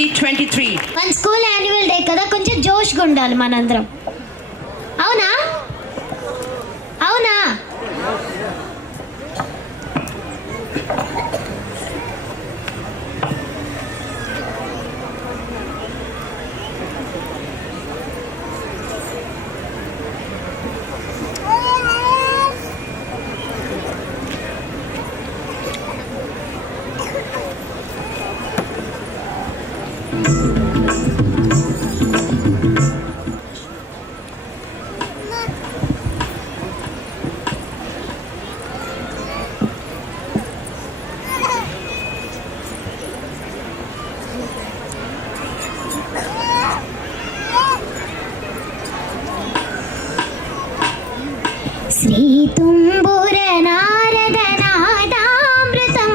2023. మన school annual day కదా, కొంచెం జోష్గా ఉండాలి మనందరం. అవునా అవునా? శ్రీ తుంబుర నారద నాదామృతం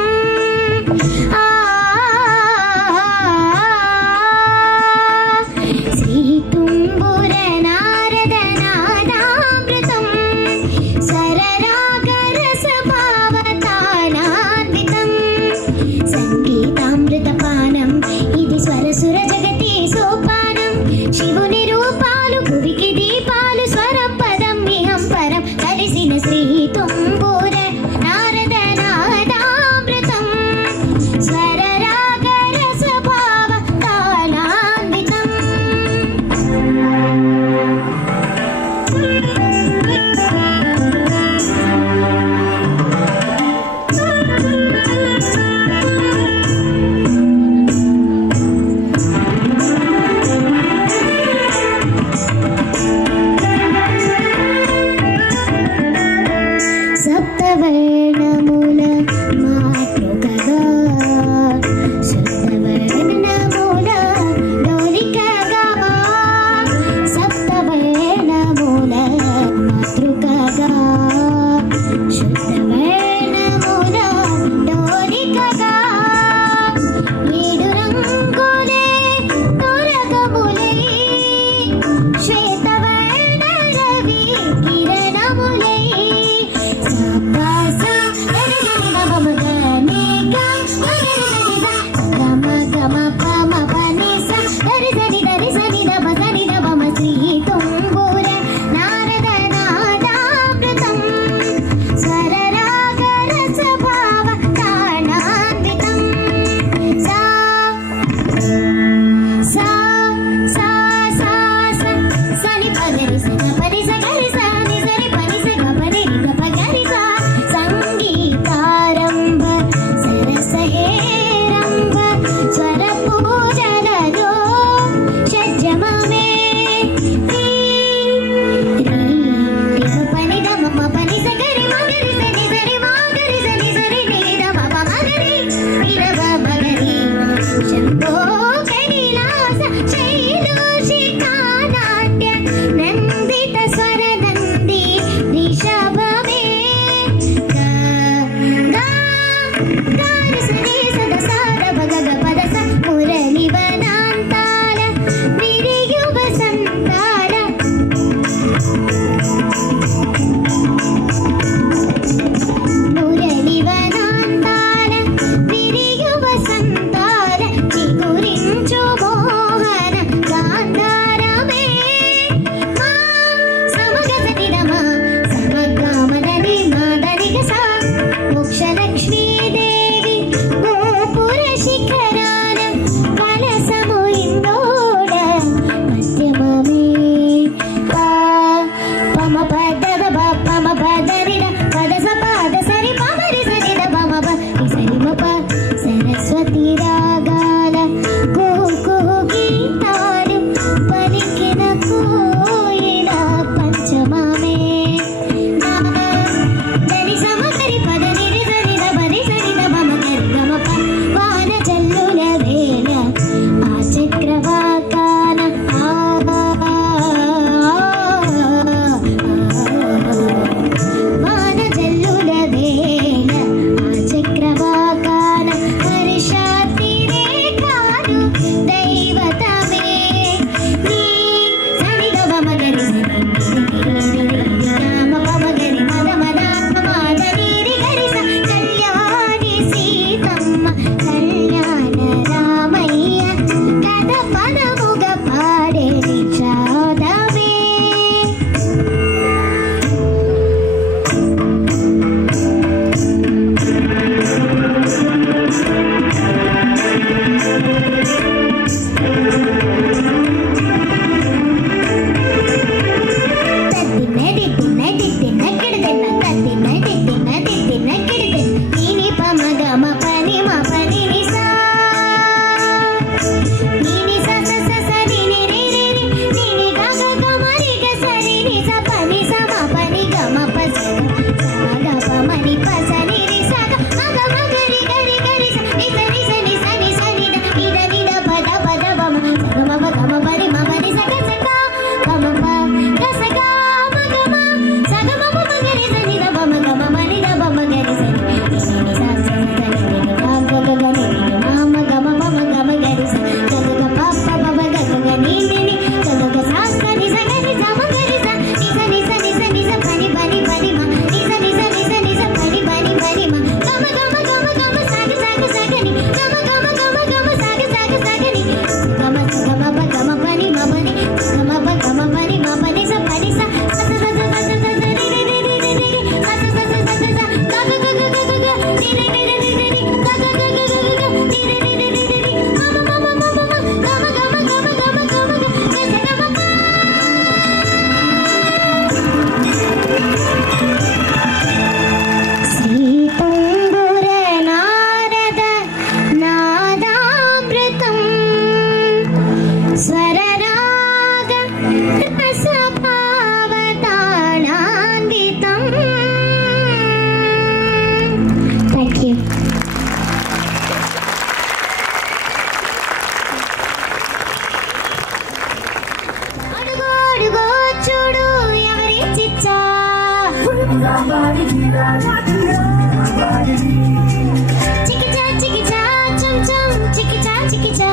చికిచా చం చం చికిచా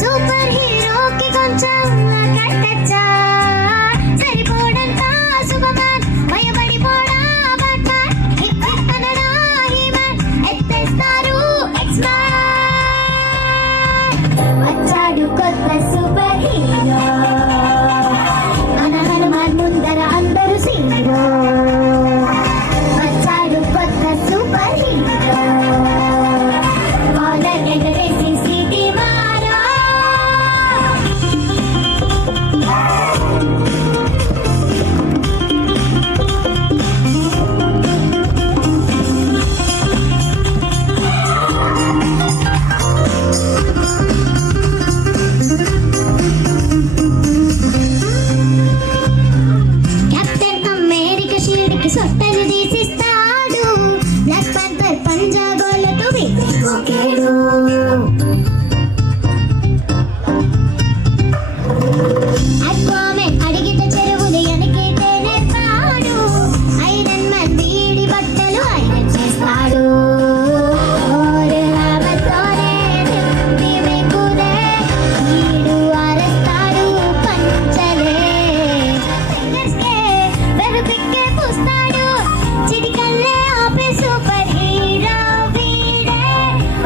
సూపర్ హీరోకి కొంచెం కట్టచ్చా సరిపోడంతా సూపర్మ్యాన్ భయపడిపోడా బ్యాట్మ్యాన్ హిప్ హిప్ అనడా హీమ్యాన్ ఎత్తేస్తారు ఎక్స్మ్యాన్ వచ్చాడు కొత్త సూపర్ హీరో మన హనుమాన్ ముందర అందరూ సీరో వచ్చాడు కొత్త సూపర్ హీరో కాలర్ ఎగరేసి సిటీ మారా కెప్టెన్ అమెరికా షీల్డ్కి సొట్టలు తీసిస్తాడు బ్లాక్ ప్యాంథర్ పంజాబోలతో వీకేడు అక్వామెన్ అడిగితే చెరువులు ఎనకైతే నేర్పాడు ఐరన్ మ్యాన్ వీడి బట్టలు ఐరన్ చేస్తాడు ఓరే రామతోనే తిప్పి వెక్కుదే వీడు అరస్తాడు పంచలే ఫింగర్స్కే వెబ్ పిక్కే పూస్తాడు చిటికల్లే ఆపే సూపర్ హీరో వీడే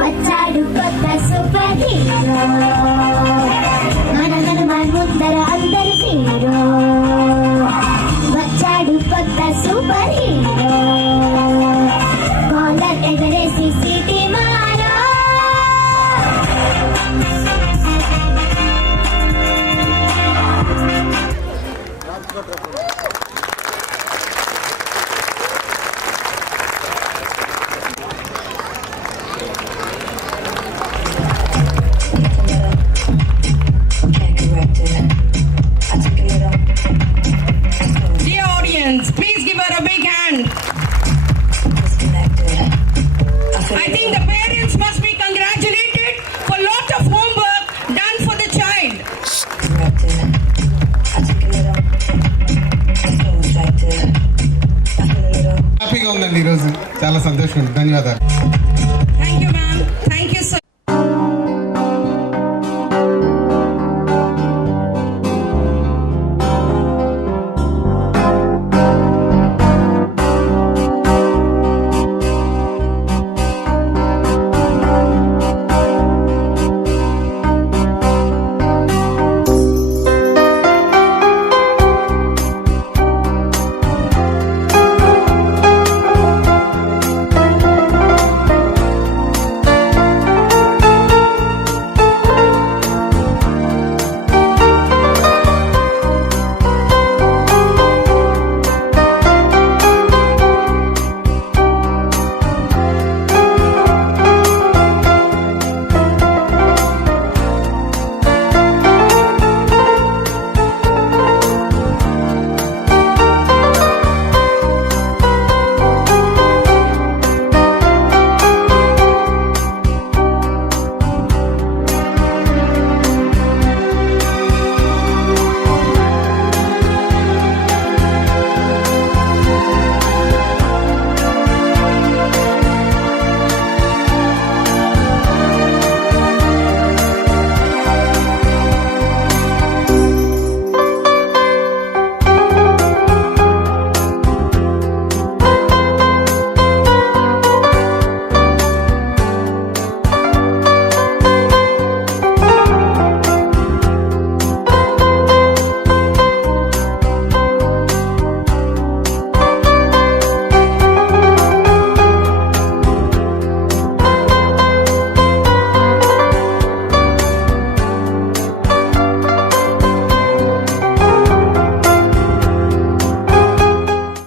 వచ్చాడు కొత్త సూపర్ హీరో మన హనుమాన్ ముందర అందరు హీరో వచ్చాడు కొత్త సూపర్ హీరో కాలర్ ఎగరేసి సిటీ మారా Can't correct it. I took a little. Dear audience, please give her a big hand. Disconnected. I feel I think the parents must be congratulated for lot of homework done for the child. corrected. I took a little. So affected. I feel a little. హ్యాపీగా ఉందండి ఈరోజు చాలా సంతోషం ధన్యవాదాలు